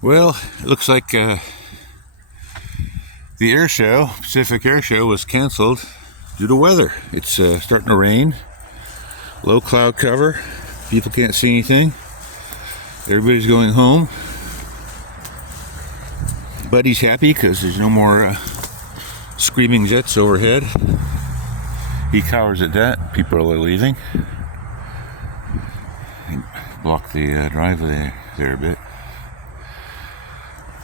Well, it looks like the air show, Pacific Air Show, was canceled due to weather. It's starting to rain, low cloud cover, people can't see anything. Everybody's going home. Buddy's happy because there's no more screaming jets overhead. He cowers at that. People are leaving. Block the driveway there a bit.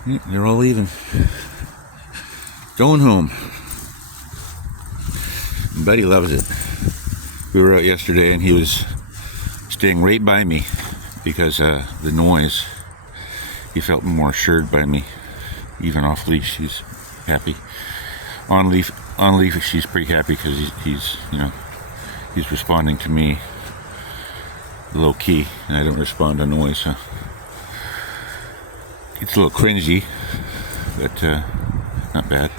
Yeah, they're all leaving. Going home. Buddy loves it. We were out yesterday and he was staying right by me because the noise. He felt more assured by me. Even off leash, he's happy. On leash, she's pretty happy because he's responding to me low key, and I don't respond to noise. So it's a little cringy, but not bad.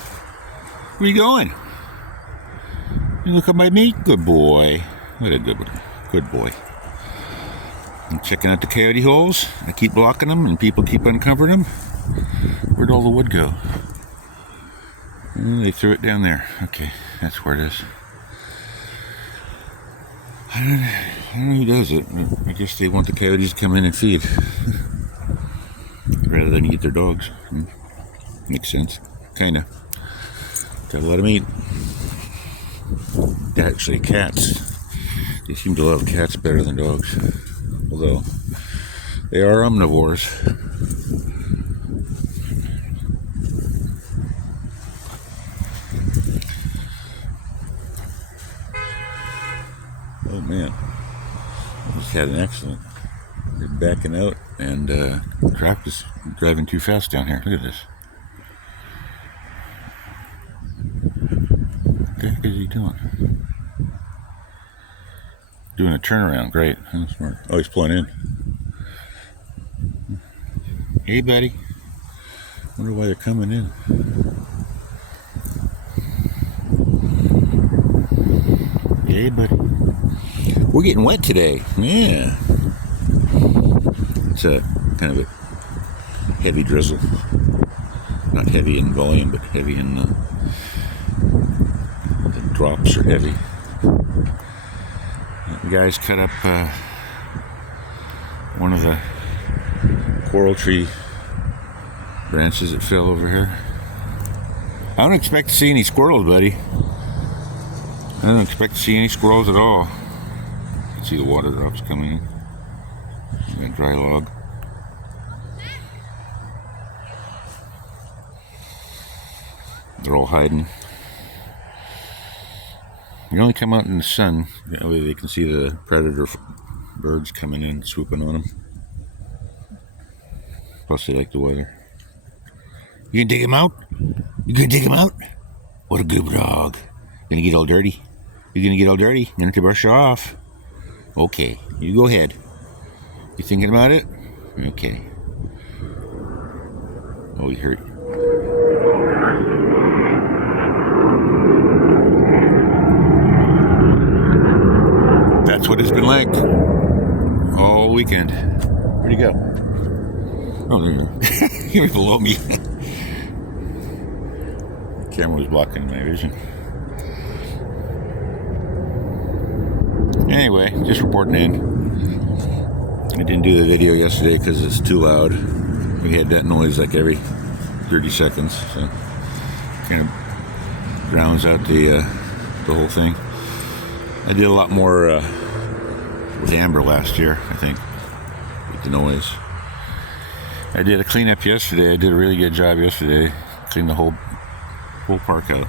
Where you going? You look up by me? Good boy. What a good boy. I'm checking out the coyote holes. I keep blocking them, and people keep uncovering them. Where'd all the wood go? They threw it down there. Okay, that's where it is. I don't know who does it. I guess they want the coyotes to come in and feed rather than eat their dogs. Makes sense. Kinda. Gotta let them eat. Actually, cats. They seem to love cats better than dogs. Although, they are omnivores. Oh man, I just had an accident. They're backing out and traffic is driving too fast down here. Look at this. What the heck is he doing? Doing a turnaround. Great. That's smart. Oh, he's pulling in. Hey, buddy. Wonder why they're coming in. Hey, buddy. We're getting wet today. Yeah. It's a kind of a heavy drizzle. Not heavy in volume, but heavy in the drops are heavy. The guys cut up one of the coral tree branches that fell over here. I don't expect to see any squirrels, buddy. I don't expect to see any squirrels at all. You can see the water drops coming in. That dry log. They're all hiding. You only come out in the sun, that way they can see the predator birds coming in, swooping on them. Plus they like the weather. You gonna dig him out? You gonna dig him out? What a good dog. Gonna get all dirty? You're gonna get all dirty? You're gonna have to brush her off. Okay, you go ahead. You thinking about it? Okay. Oh, he hurt. That's what it's been like all weekend. Where'd he go? Oh, there you go. He was below me. The camera was blocking my vision. Anyway, just reporting in. I didn't do the video yesterday because it's too loud. We had that noise like every 30 seconds, so kind of drowns out the whole thing. I did a lot more with Amber last year, I think, with the noise. I did a cleanup yesterday. I did a really good job yesterday. Cleaned the whole park out.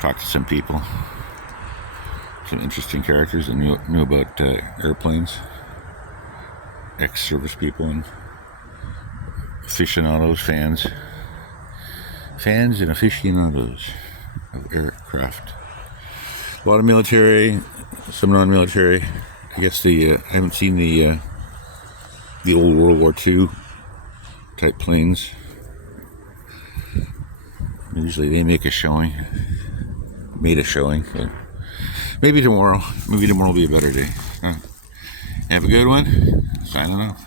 Talked to some people. Some interesting characters that knew about airplanes, ex-service people, and aficionados, fans and aficionados of aircraft. A lot of military, some non-military. I guess I haven't seen the old World War II type planes. Usually they made a showing, but maybe tomorrow will be a better day. Have a good one. Signing off.